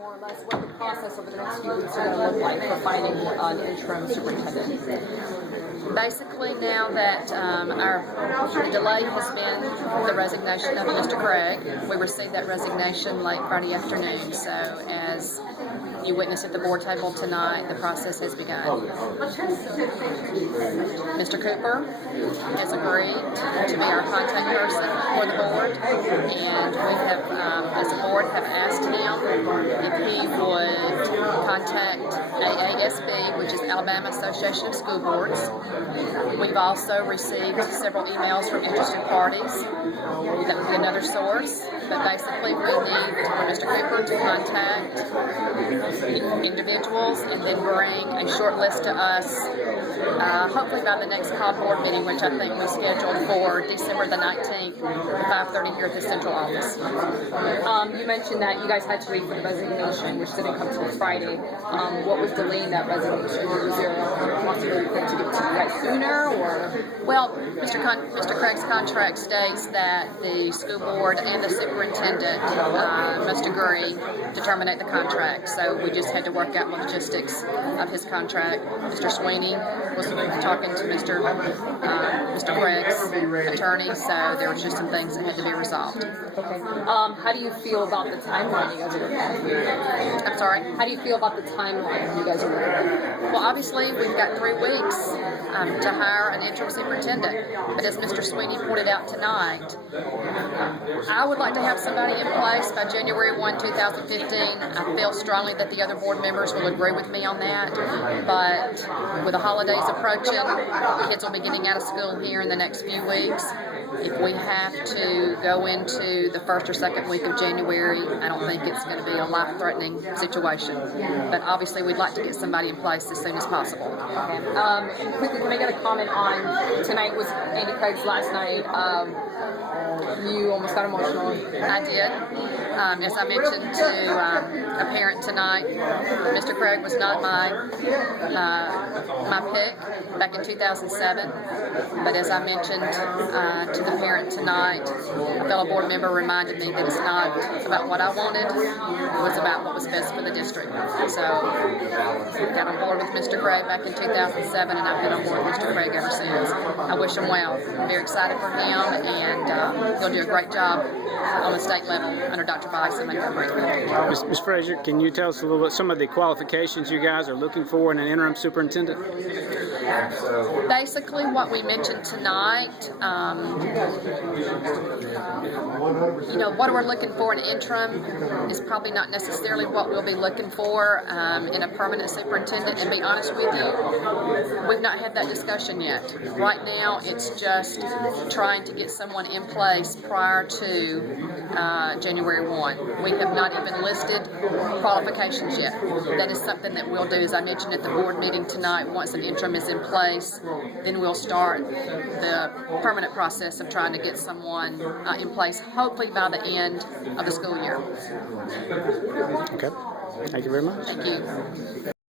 more or less what the process over the next few weeks are going to look like for finding an interim superintendent? Basically, now that the delay has been the resignation of Mr. Craig, we received that resignation late Friday afternoon. So, as you witnessed at the board table tonight, the process has begun. Mr. Cooper has agreed to be our contact person for the board, and we have, as a board, have asked him if he would contact AASB, which is Alabama Association of School Boards. We've also received several emails from interested parties. That would be another source, but basically we need Mr. Cooper to contact individuals and then bring a short list to us, hopefully by the next call board meeting, which I think we scheduled for December the 19th at 5:30 here at the central office. You mentioned that you guys had to wait for the resignation, which didn't come till Friday. What was delaying that resignation? Was there a possibility for it to get to you guys sooner, or? Well, Mr. Craig's contract states that the school board and the superintendent must agree to terminate the contract. So we just had to work out the logistics of his contract. Mr. Sweeney was talking to Mr. Craig's attorney, so there were just some things that had to be resolved. Okay. How do you feel about the timeline you guys are looking at? I'm sorry? How do you feel about the timeline you guys are looking at? Well, obviously, we've got 3 weeks to hire an interim superintendent. But as Mr. Sweeney pointed out tonight, I would like to have somebody in place by January 1, 2015. I feel strongly that the other board members will agree with me on that. But with the holidays approaching, kids will be getting out of school here in the next few weeks. If we have to go into the first or second week of January, I don't think it's going to be a life-threatening situation. But obviously, we'd like to get somebody in place as soon as possible. Okay. Quickly, can I get a comment on tonight was Andy Craig's last night? You almost got emotional. I did. As I mentioned to a parent tonight, Mr. Craig was not my pick back in 2007. But as I mentioned to the parent tonight, a fellow board member reminded me that it's not about what I wanted, it was about what was best for the district. So I got on board with Mr. Craig back in 2007, and I've been on board with Mr. Craig ever since. I wish him well. I'm very excited for him, and he'll do a great job on the state level under Dr. Bice in Montgomery. Ms. Frazier, can you tell us a little bit some of the qualifications you guys are looking for in an interim superintendent? Basically, what we mentioned tonight, what we're looking for in an interim is probably not necessarily what we'll be looking for in a permanent superintendent. And be honest with you, we've not had that discussion yet. Right now, it's just trying to get someone in place prior to January 1. We have not even listed qualifications yet. That is something that we'll do, as I mentioned at the board meeting tonight. Once an interim is in place, then we'll start the permanent process of trying to get someone in place, hopefully by the end of the school year. Okay. Thank you very much. Thank you.